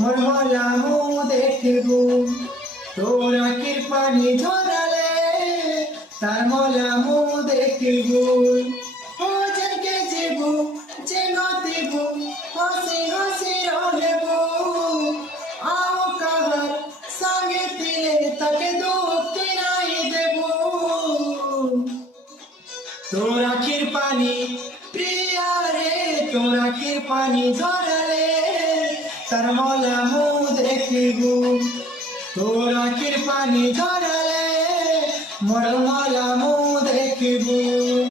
মোর মলামু দেখবু তোর আখির পানি ঝরালে তার মলামু দেখবু ও জেগে জীবু যে নদিবু হসি হসি রহেবু আও কাবার সঙ্গে দিলে তাকে দুঃখ নাই দেবু তোর আখির পানি প্রিয়া রে তোর আখির পানি ঝরালে তার মলামু দেখিবু তোর আখির পানি ঝরালে মোর মলামু দেখিবু।